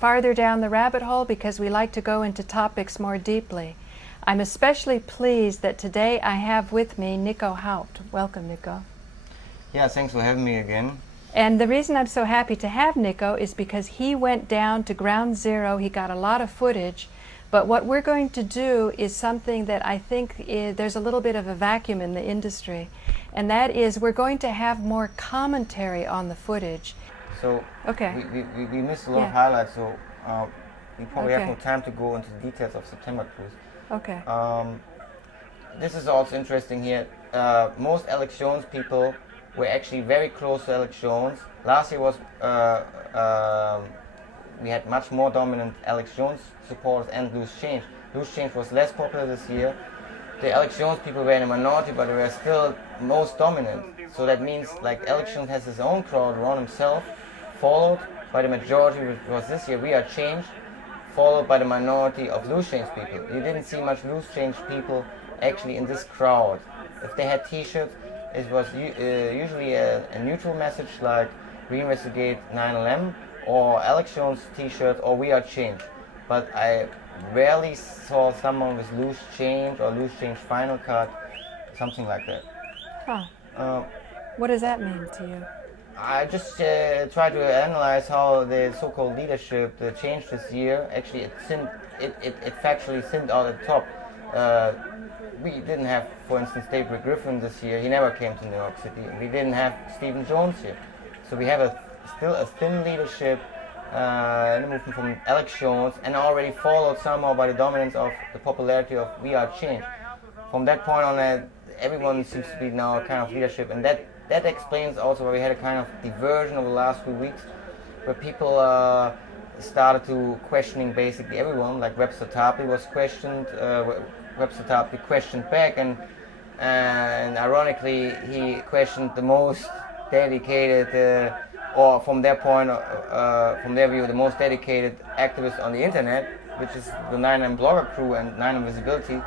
farther down the rabbit hole because we like to go into topics more deeply. I'm especially pleased that today I have with me Nico Haupt. Welcome, Nico. Yeah, thanks for having me again. And the reason I'm so happy to have Nico is because he went down to ground zero. He got a lot of footage. But what we're going to do is something that I think there's a little bit of a vacuum in the industry. And that is we're going to have more commentary on the footage. So okay. we missed a lot of highlights, so we probably have no time to go into the details of September cruise. Okay. This is also interesting here. Most Alex Jones people were actually very close to Alex Jones. Last year was we had much more dominant Alex Jones supporters and Loose Change. Loose Change was less popular this year. The Alex Jones people were in a minority, but they were still most dominant. So that means like Alex Jones has his own crowd around himself, followed by the majority, which was this year We Are Change, followed by the minority of Loose Change people. You didn't see much Loose Change people actually in this crowd. If they had t-shirts, it was usually a neutral message like Reinvestigate 9/11 or Alex Jones t-shirt or We Are Change. But I rarely saw someone with Loose Change or Loose Change final cut, something like that. Huh. What does that mean to you? I just try to analyze how the so-called leadership changed this year. Actually, it factually thinned out at the top. We didn't have, for instance, David Griffin this year. He never came to New York City. We didn't have Stephen Jones here. So we have still a thin leadership in the movement from Alex Jones, and already followed somehow by the dominance of the popularity of We Are Change. From that point on, everyone seems to be now a kind of leadership, and that explains also why we had a kind of diversion over the last few weeks, where people started to questioning basically everyone. Like Webster Tarpley was questioned. Webster Tarpley questioned back, and ironically he questioned the most dedicated, or from their point, from their view, the most dedicated activist on the internet, which is the 9/11 blogger crew and 9/11 Visibility.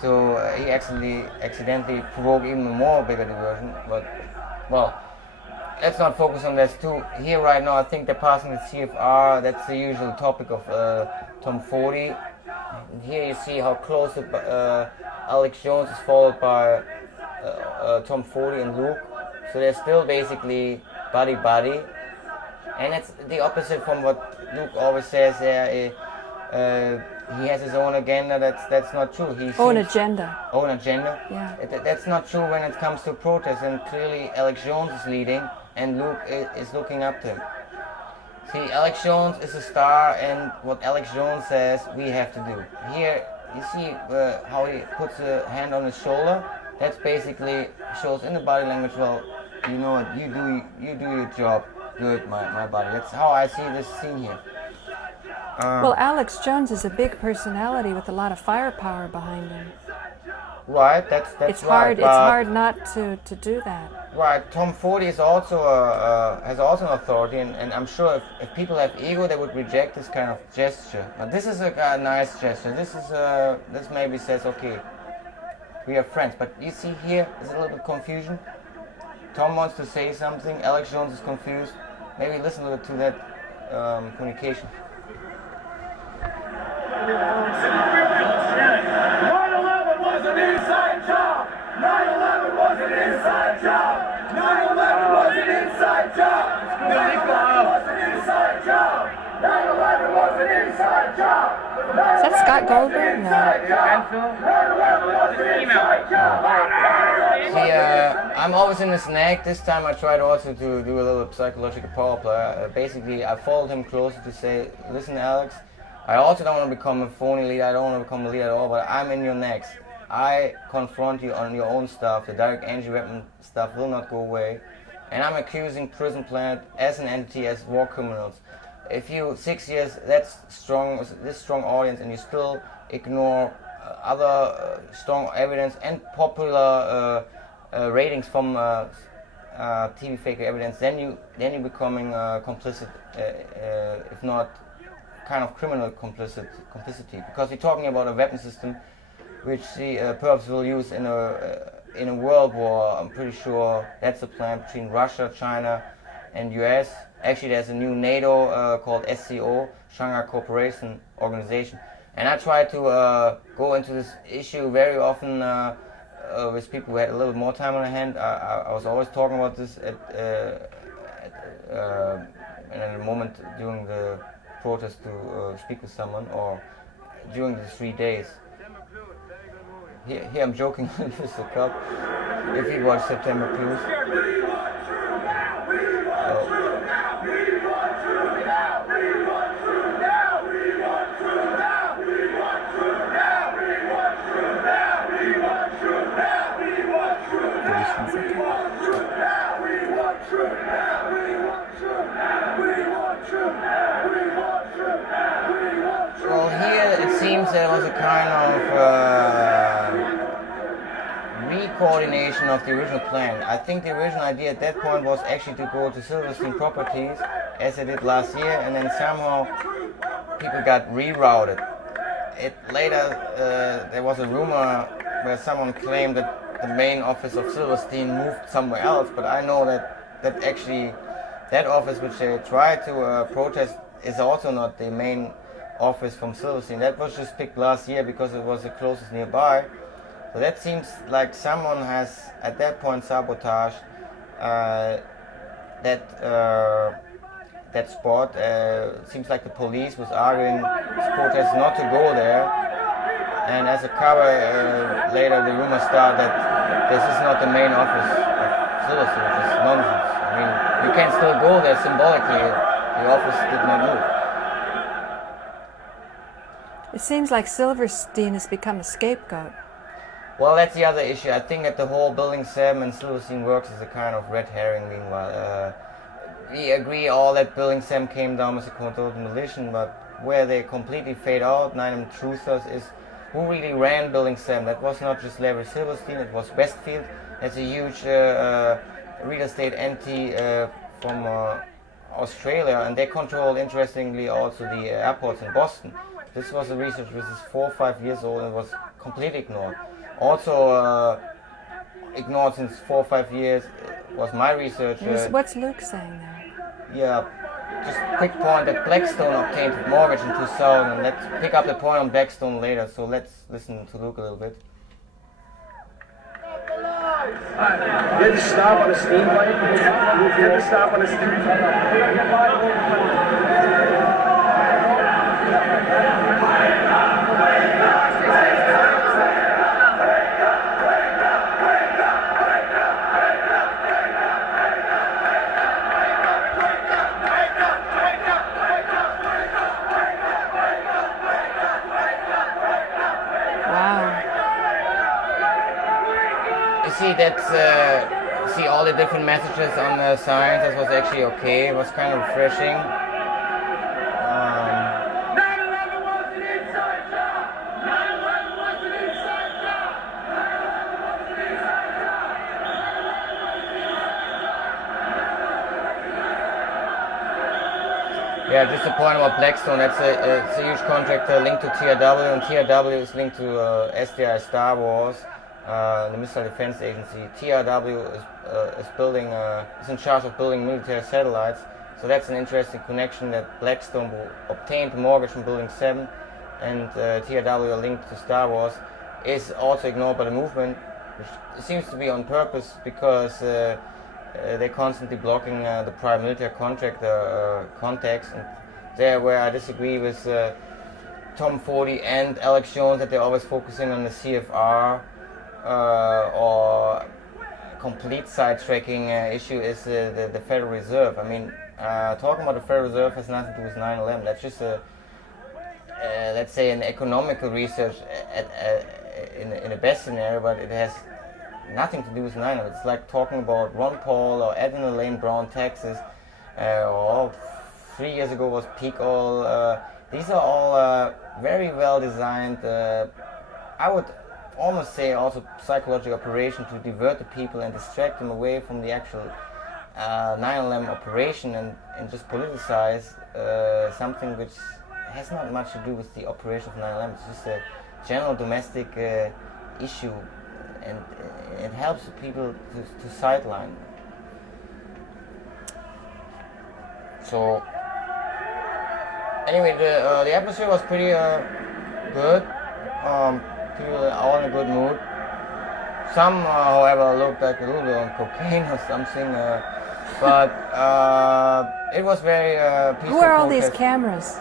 So he accidentally provoked even more bigger diversion. But well, let's not focus on this too. Here right now, I think they're passing the CFR. That's the usual topic of Tom Forty. Here you see how close Alex Jones is followed by Tom Forty and Luke. So they're still basically buddy, and it's the opposite from what Luke always says. He has his own agenda. That's not true. Own agenda. Yeah. That's not true when it comes to protests. And clearly, Alex Jones is leading, and Luke is looking up to him. See, Alex Jones is a star, and what Alex Jones says, we have to do. Here, you see how he puts a hand on his shoulder. That's basically shows in the body language. Well, you know what? You do your job. Good, my buddy. That's how I see this scene here. Well, Alex Jones is a big personality with a lot of firepower behind him. Right, that's it's hard. It's hard not to do that. Right, Tom Forty is also has also an authority, and I'm sure if people have ego, they would reject this kind of gesture. But this is a nice gesture. This maybe says, okay, we are friends. But you see here, there's a little bit of confusion. Tom wants to say something. Alex Jones is confused. Maybe listen a little to that communication. 9/11 was an inside job. 9/11 was an inside job. 9/11 was an inside job. 9/11 was an inside job. 9/11 was an inside job. Is that Scott Goldberg? No. See, I'm always in the snag. This time I tried also to do a little psychological power play. Basically, I followed him closer to say, listen, Alex, I also don't want to become a phony leader. I don't want to become a leader at all, but I'm in your necks. I confront you on your own stuff. The direct energy weapon stuff will not go away. And I'm accusing Prison Planet as an entity, as war criminals. If you, 6 years, that's strong, this strong audience, and you still ignore other strong evidence and popular ratings from TV fake evidence, then you're becoming complicit, if not kind of criminal complicity, because we're talking about a weapon system which the perps will use in a world war. I'm pretty sure that's the plan between Russia, China, and US, Actually, there's a new NATO called SCO, Shanghai Cooperation Organization. And I try to go into this issue very often with people who had a little more time on their hand. I was always talking about this in a moment during the protest to speak with someone, or during the 3 days. Here I'm joking with the cup. If you watch September Blues. Well, here it seems there was a kind of re-coordination of the original plan. I think the original idea at that point was actually to go to Silverstein Properties, as I did last year, and then somehow people got rerouted. Later there was a rumor where someone claimed that the main office of Silverstein moved somewhere else, but I know that actually that office which they tried to protest is also not the main office from Silverstein. That was just picked last year because it was the closest nearby. So that seems like someone has at that point sabotaged that spot. Seems like the police was arguing protesters not to go there, and as a cover later the rumor started that this is not the main office of Silverstein, which is nonsense. I mean, you can still go there symbolically. The office did not move. It seems like Silverstein has become a scapegoat. Well, that's the other issue. I think that the whole Building 7 and Silverstein works as a kind of red herring. Meanwhile, we agree all that Building 7 came down as a controlled demolition, but where they completely fade out, 9 truthers, is who really ran Building 7. That was not just Larry Silverstein, it was Westfield. That's a huge real estate entity from Australia, and they control, interestingly, also the airports in Boston. This was a research which is 4 or 5 years old and was completely ignored. Also ignored since 4 or 5 years was my research. What's Luke saying there? Yeah, just a quick point that Blackstone obtained a mortgage in 2000, and let's pick up the point on Blackstone later, so let's listen to Luke a little bit. You had to stop on a steam pipe? You had to stop on a steam pipe? See all the different messages on the signs. That was actually okay. It was kind of refreshing. 9/11 was an inside job. 9/11 was an inside job. 9/11 was an inside job. Yeah, just a point about Blackstone. It's a huge contractor linked to TRW, and TRW is linked to SDI Star Wars. The Missile Defense Agency. TRW is in charge of building military satellites, so that's an interesting connection that Blackstone obtained a mortgage from Building 7, and TRW linked to Star Wars is also ignored by the movement, which seems to be on purpose because they're constantly blocking the private military contractor contacts, and there where I disagree with Tom Forty and Alex Jones that they're always focusing on the CFR. Or complete sidetracking issue is the Federal Reserve. I mean, talking about the Federal Reserve has nothing to do with 9/11. That's just let's say an economical research in the best scenario, but it has nothing to do with 9/11. It's like talking about Ron Paul or Edwin Elaine Brown taxes, or 3 years ago was peak oil. These are all very well designed. I would almost say also psychological operation to divert the people and distract them away from the actual 9/11 operation and just politicize something which has not much to do with the operation of 9/11. It's just a general domestic issue, and it helps people to sideline. So anyway, the atmosphere was pretty good. People are all in a good mood. Some, however, looked like a little bit on cocaine or something. But it was very peaceful. Who are all these protest. cameras?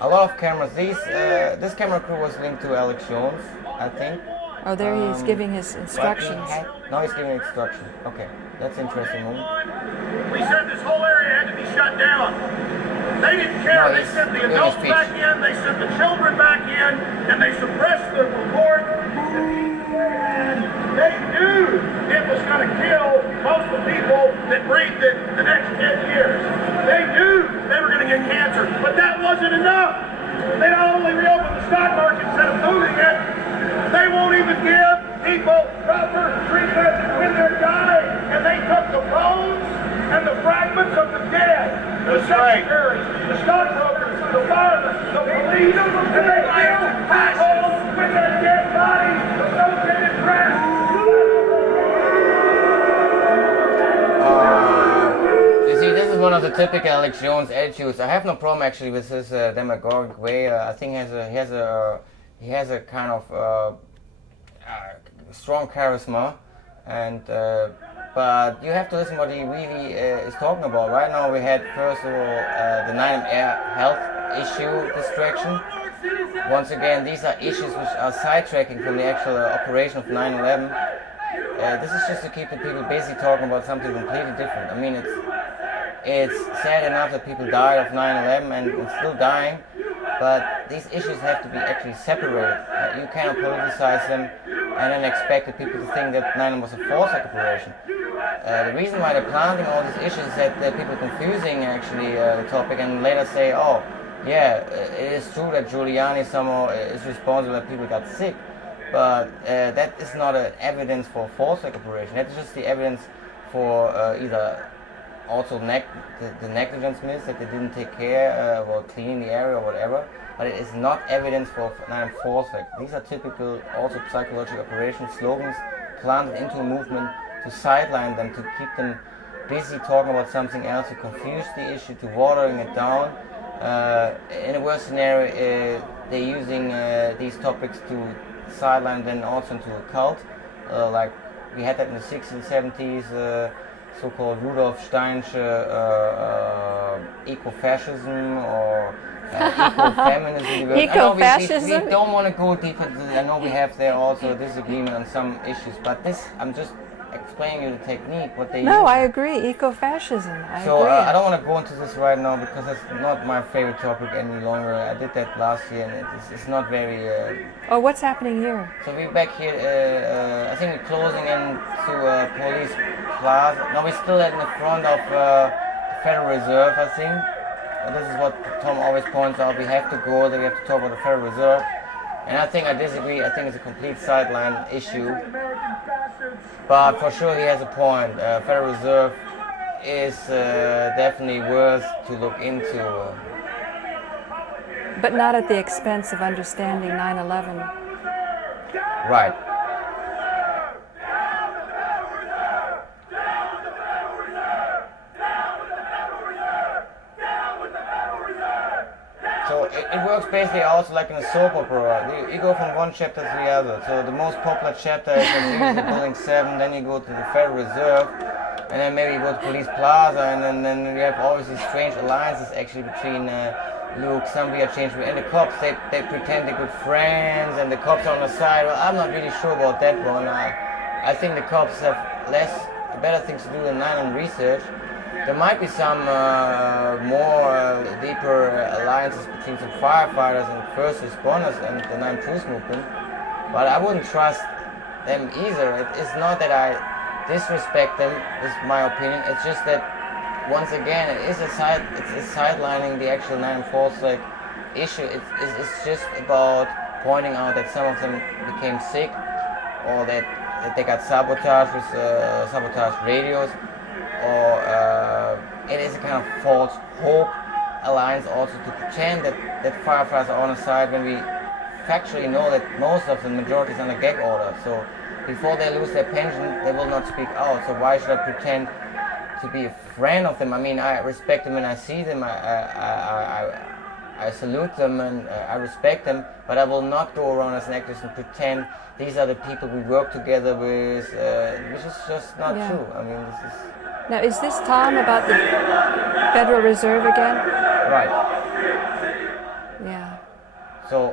A lot of cameras. This camera crew was linked to Alex Jones, I think. Oh, there he is giving his instructions. No, he's giving instructions. Okay, that's interesting. We said this whole area had to be shut down. They didn't care. No, they sent the giving adults speech. back in, they sent the children back in, and they suppressed the report. They knew it was going to kill most of the people that breathed it the next 10 years. They knew they were going to get cancer, but that wasn't enough. They not only reopened the stock market instead of booming it, they won't even give people proper treatment when they're dying. And they took the bones and the fragments of the dead, the secretaries, the stockbrokers, the firemen, the police, and they killed people with their dead bodies, associated press. You see, this is one of the typical Alex Jones attitudes. I have no problem actually with his demagogic way. I think he has a kind of strong charisma, and but you have to listen what he really is talking about. Right now we had first of all the 9/11 air health issue distraction. Once again, these are issues which are sidetracking from the actual operation of 9/11. This is just to keep the people busy talking about something completely different. I mean, it's sad enough that people died of 9/11 and still dying, but these issues have to be actually separated. You cannot politicize them and then expect the people to think that 9/11 was a false operation. The reason why they're planting all these issues is that people confusing actually the topic and later say, oh, yeah, it is true that Giuliani somehow is responsible that people got sick, but that is not an evidence for false flag operation. That's just the evidence for either also the negligence myth that they didn't take care about cleaning the area or whatever, but it is not evidence for 9/11 false flag. These are typical also psychological operation slogans planted into a movement to sideline them, to keep them busy talking about something else, to confuse the issue, to watering it down. In a worst scenario, they're using these topics to sideline them also into a cult, like we had that in the 60s and 70s, so-called Rudolf Steinische eco-fascism or eco-feminism. Eco-fascism? We don't want to go deeper. I know we have there also a disagreement on some issues, but this, I'm just explaining you the technique, what they use. No, I agree. Eco-fascism. I agree. I don't want to go into this right now because it's not my favorite topic any longer. I did that last year and it's not very... Oh, what's happening here? So we're back here, I think we're closing into Police Plaza. No, we're still in the front of the Federal Reserve, I think. This is what Tom always points out. We have to go there, we have to talk about the Federal Reserve. And I think I disagree. I think it's a complete sideline issue. But for sure he has a point. Federal Reserve is definitely worth to look into. But not at the expense of understanding 9/11. Right. So it works basically also like in a soap opera. You go from one chapter to the other. So the most popular chapter is usually Building 7, then you go to the Federal Reserve, and then maybe you go to Police Plaza, and then you have always these strange alliances actually between Luke, somebody changed, and the cops, they pretend they're good friends, and the cops are on the side. Well, I'm not really sure about that one. I think the cops have better things to do than 9/11 research. There might be some more deeper alliances between some firefighters and first responders and the 9 Truth movement, but I wouldn't trust them either. It's not that I disrespect them, is my opinion. It's just that once again, it's sidelining the actual 9/11 false flag issue. It's just about pointing out that some of them became sick, or that they got sabotaged with sabotage radios, or it is a kind of false hope alliance also to pretend that firefighters are on the side when we factually know that most of the majority is under gag order. So before they lose their pension, they will not speak out. So why should I pretend to be a friend of them. I mean, I respect them when I see them. I salute them and I respect them, but I will not go around as an actress and pretend these are the people we work together with, which is just not true. I mean, this is... Now, is this Tom about the Federal Reserve again? Right. Yeah. So,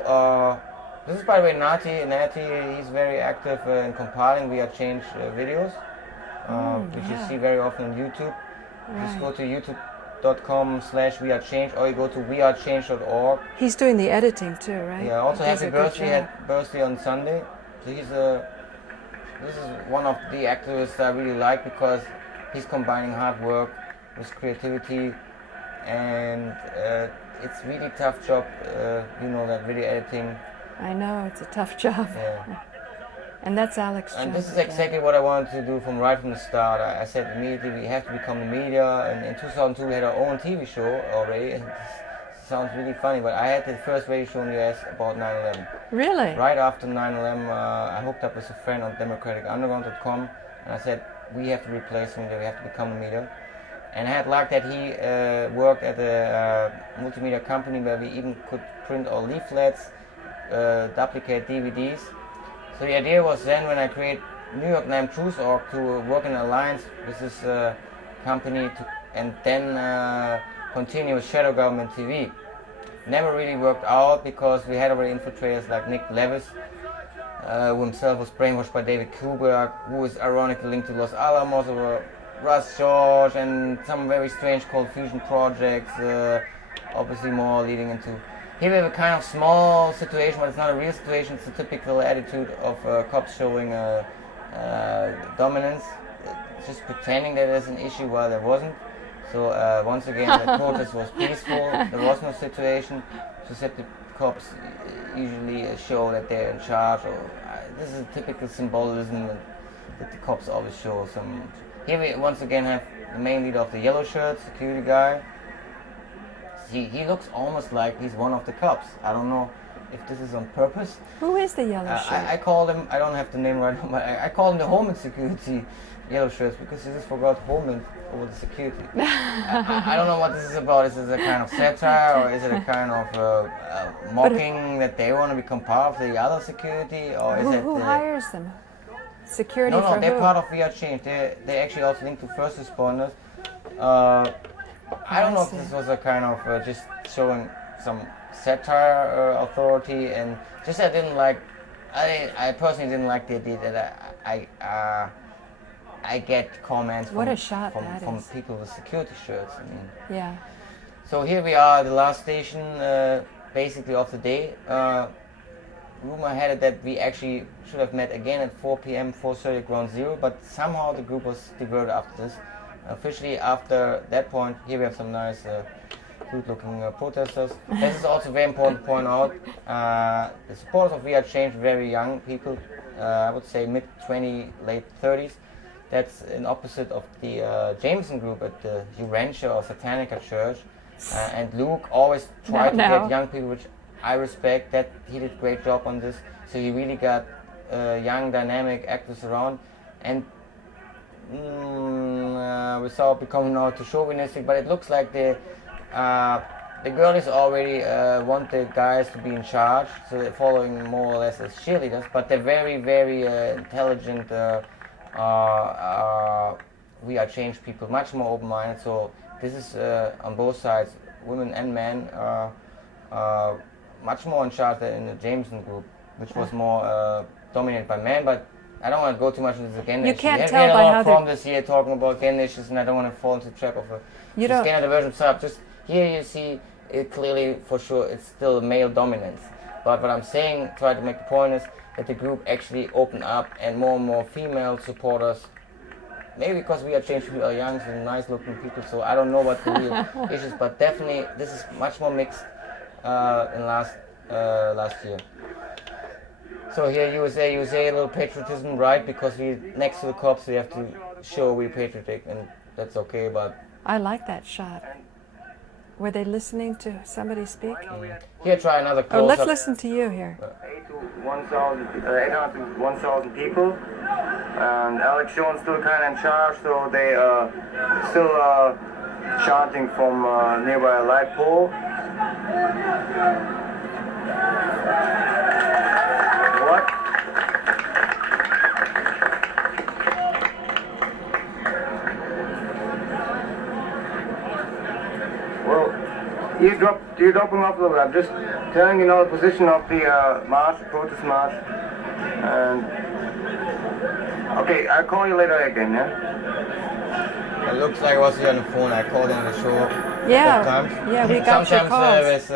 this is, by the way, Natty, he's very active in compiling We Are Change videos, which you see very often on YouTube. Right. Just go to youtube.com/wearechange, or you go to wearechange.org. He's doing the editing too, right? Yeah, also He does happy a good birthday, job. had birthday on Sunday. So this is one of the activists I really like, because he's combining hard work with creativity, and it's really tough job, you know, that video editing. I know, it's a tough job. Yeah. And that's Alex. And this is exactly what I wanted to do from the start. I said immediately we have to become the media, and in 2002 we had our own TV show already. And this sounds really funny, but I had the first radio show in the US about 9/11. Really? Right after 9/11, I hooked up with a friend on democraticunderground.com, and I said we have to replace media, we have to become the media. And I had luck that he worked at a multimedia company where we even could print our leaflets, duplicate DVDs. So the idea was then, when I create New York Name Truth.org, to work in alliance with this company and then continue with Shadow Government TV. Never really worked out, because we had already infiltrators like Nick Levis, who himself was brainwashed by David Kubrick, who is ironically linked to Los Alamos, or Russ George, and some very strange cold fusion projects, obviously more leading into... Here we have a kind of small situation, but it's not a real situation. It's a typical attitude of cops showing dominance, just pretending that there's an issue while there wasn't. So once again, the protest was peaceful, there was no situation. Just that the cops usually show that they're in charge. Or this is a typical symbolism that the cops always show. Here we once again have the main leader of the yellow shirt, security guy. He looks almost like he's one of the cops. I don't know if this is on purpose. Who is the yellow shirt? I call him, I don't have the name right now, but I call him the Homeland Security yellow shirts, because he just forgot Homeland over the security. I don't know what this is about. Is this a kind of satire, or is it a kind of mocking that they want to become part of the other security, or is it... Who hires them? Security No, for they're who? part of We Are Change. They actually also linked to first responders. I don't know if this was a kind of just showing some satire authority, and just I didn't like. I personally didn't like the idea that I get comments What a shot that from is. people with security shirts. I mean. Yeah. So here we are, the last station, basically of the day. Rumor had it that we actually should have met again at 4 p.m. 4:30 at Ground Zero, but somehow the group was diverted after this. Officially, after that point, here we have some nice, good-looking protesters. This is also very important to point out. The supporters of We Are Change, very young people, I would say mid-20s, late 30s. That's in opposite of the Jameson group at the Urantia or Satanica Church. And Luke always tried to get young people, which I respect. That he did a great job on this. So he really got young, dynamic actors around. And without becoming now too chauvinistic, but it looks like the girlies already want the guys to be in charge, so they're following more or less as cheerleaders, but they're very, very intelligent We Are Change people, much more open-minded. So this is on both sides, women and men, much more in charge than in the Jameson group, which was more dominated by men. But I don't want to go too much into this again. You can't we tell had by a lot how from this year talking about gay issues, and I don't want to fall into the trap of a gender diversion sub. Just here you see it clearly, for sure, it's still male dominance. But what I'm saying, try to make the point, is that the group actually opened up, and more female supporters. Maybe because We Are Change people are young and nice-looking people, so I don't know what the real issues. But definitely, this is much more mixed than last year. So here USA, a little patriotism, right? Because we next to the cops, we have to show we're patriotic, and that's okay. But I like that shot. Were they listening to somebody speak? Here, try another Oh, close-up. let's listen to you here. 800 to 1,000 people, and Alex Jones still kind of in charge, so they still chanting from nearby a light pole. What? Well, you're dropping off a little bit. I'm just telling you now the position of the march, protest march. And okay, I'll call you later again, yeah? It looks like I was here on the phone. I called in the show Yeah, times. yeah, we got your Sometimes calls. with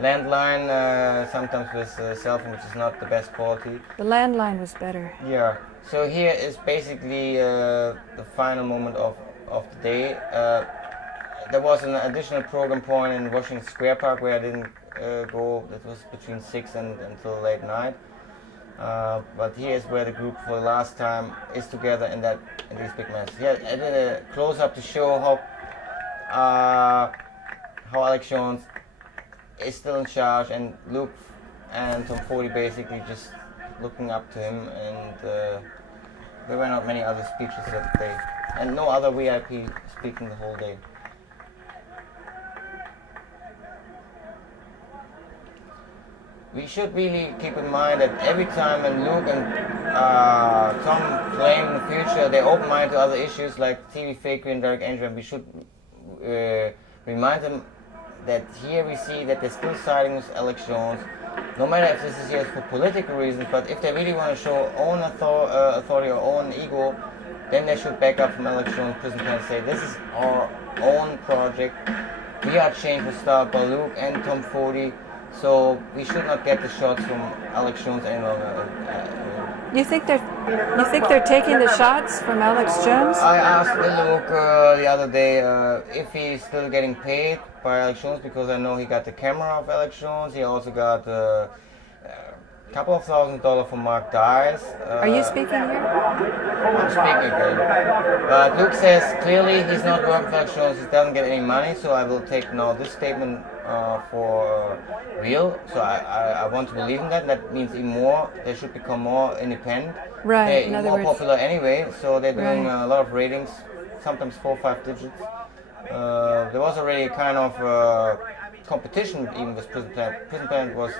landline, sometimes with cell phone, which is not the best quality. The landline was better. Yeah. So here is basically the final moment of the day. There was an additional program point in Washington Square Park where I didn't go. That was between 6 and until late night. But here is where the group for the last time is together in these big masses. Yeah, I did a close-up to show how Alex Jones is still in charge, and Luke and Tom Forde basically just looking up to him, and there were not many other speeches that day, and no other VIP speaking the whole day. We should really keep in mind that every time when Luke and Tom claim in the future they're open-minded to other issues like TV fakery and direct entry, we should remind them that here we see that they're still siding with Alex Jones, no matter if this is here for political reasons, but if they really want to show own authority or own ego, then they should back up from Alex Jones' prison plan and say, this is our own project, we are changed with start by Luke and Tom Forde, so we should not get the shots from Alex Jones any longer. You think they're taking the shots from Alex Jones? I asked Luke the other day if he's still getting paid by Alex Jones, because I know he got the camera of Alex Jones. He also got a couple of $1,000s from Mark Dice. Are you speaking here? I'm speaking again. But Luke says clearly he's not working for Alex Jones. He doesn't get any money, so I will take now this statement for real. So I want to believe in that. That means even more. They should become more independent. Right. They're more popular anyway, so they're doing a lot of ratings, sometimes 4 or 5 digits. There was already kind of competition even with Prison Planet. Prison Planet was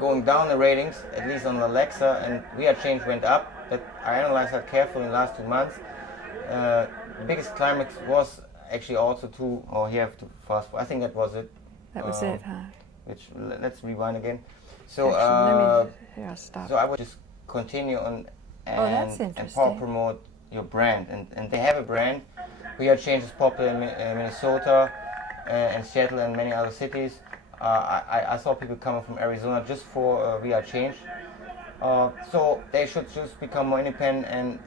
going down the ratings, at least on Alexa, and We Are Change went up. But I analyzed that carefully in the last 2 months. The biggest climax was actually also you have to fast forward. I think that was it. That was it, huh? Let's rewind again. So I'll stop. So I would just continue on that's and interesting. promote your brand, and they have a brand. We Are Change is popular in Minnesota and Seattle and many other cities. I saw people coming from Arizona just for We Are Change. So they should just become more independent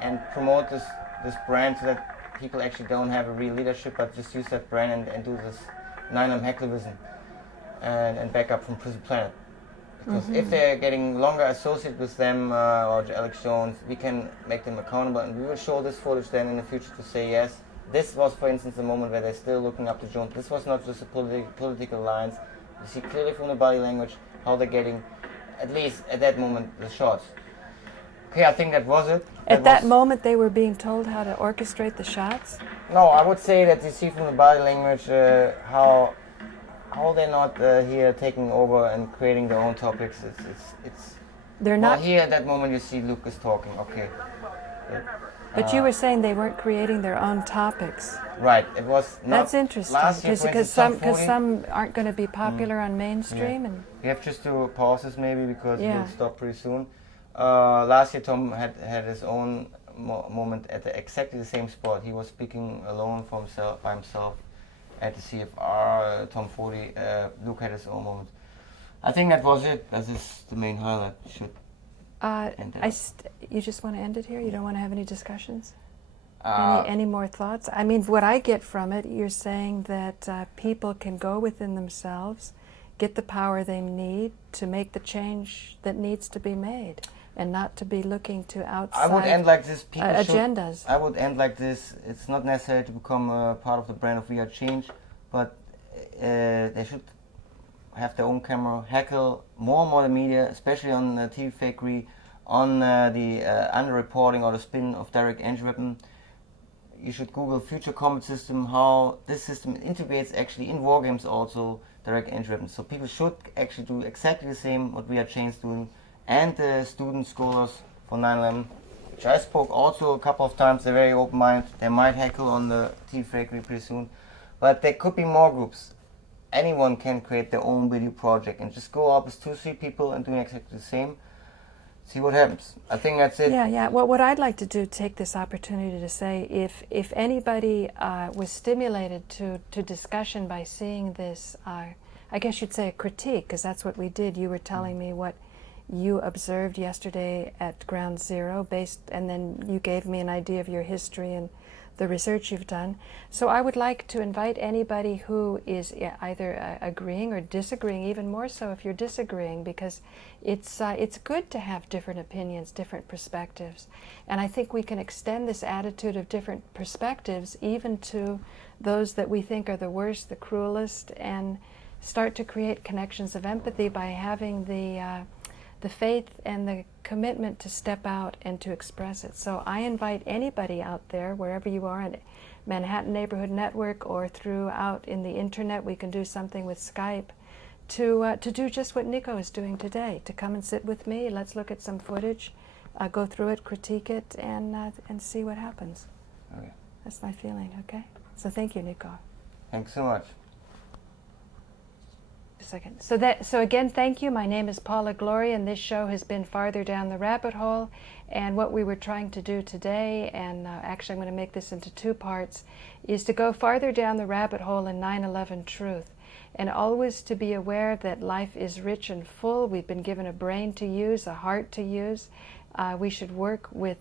and promote this brand, so that people actually don't have a real leadership, but just use that brand and do this 9/11 hecklerism and back up from Prison Planet. Because if they're getting longer associated with them or Alex Jones, we can make them accountable, and we will show this footage then in the future to say, yes, this was, for instance, the moment where they're still looking up to Jones. This was not just a political lines. You see clearly from the body language how they're getting, at least at that moment, the shots. Okay, I think that was it. At that moment, they were being told how to orchestrate the shots? No, I would say that you see from the body language how they're not here taking over and creating their own topics. They're well, not. here at that moment you see Lucas talking. Okay. But you were saying they weren't creating their own topics. Right. It was. Not That's interesting, last year, because some aren't going to be popular on mainstream, and we have just to pause this maybe because Yeah. we'll stop pretty soon. Last year Tom had his own moment at exactly the same spot. He was speaking alone by himself at the CFR. Tom Forde, Luke had his own moment. I think that was it. That is the main highlight. Should end it. You just want to end it here? You don't want to have any discussions? Uh, Any more thoughts? I mean, what I get from it, you're saying that people can go within themselves, get the power they need to make the change that needs to be made, and not to be looking to outside I would end like this. agendas. I would end like this. It's not necessary to become a part of the brand of We Are Change, but they should have their own camera, heckle more and more the media, especially on TV fakery, on the underreporting or the spin of direct entry weapon. You should Google future combat system, how this system integrates actually in war games also direct entry weapons. So people should actually do exactly the same what we are chains doing, and the student scholars for 9/11, which I spoke also a couple of times. They're very open-minded. They might heckle on the TV fakery pretty soon, but there could be more groups. Anyone can create their own video project and just go up as 2-3 people and doing exactly the same. See what happens. I think that's it. Yeah. Well, what I'd like to do, take this opportunity to say, if anybody was stimulated to discussion by seeing this, I guess you'd say a critique, because that's what we did. You were telling me what you observed yesterday at Ground Zero, and then you gave me an idea of your history and the research you've done. So I would like to invite anybody who is either agreeing or disagreeing, even more so if you're disagreeing, because it's good to have different opinions, different perspectives. And I think we can extend this attitude of different perspectives even to those that we think are the worst, the cruelest, and start to create connections of empathy by having the faith and the commitment to step out and to express it. So I invite anybody out there, wherever you are, in Manhattan Neighborhood Network or throughout in the internet, we can do something with Skype, to do just what Nico is doing today, to come and sit with me. Let's look at some footage, go through it, critique it, and see what happens. Okay. That's my feeling, okay? So thank you, Nico. Thanks so much. A second. So again, thank you. My name is Paula Gloria, and this show has been Farther Down the Rabbit Hole. And what we were trying to do today, and actually I'm going to make this into 2 parts, is to go farther down the rabbit hole in 9/11 truth, and always to be aware that life is rich and full. We've been given a brain to use, a heart to use. We should work with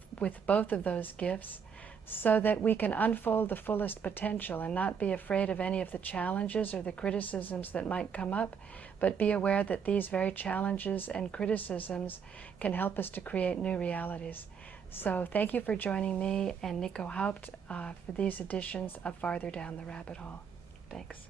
both of those gifts, so that we can unfold the fullest potential and not be afraid of any of the challenges or the criticisms that might come up, but be aware that these very challenges and criticisms can help us to create new realities. So thank you for joining me and Nico Haupt for these editions of Farther Down the Rabbit Hole. Thanks.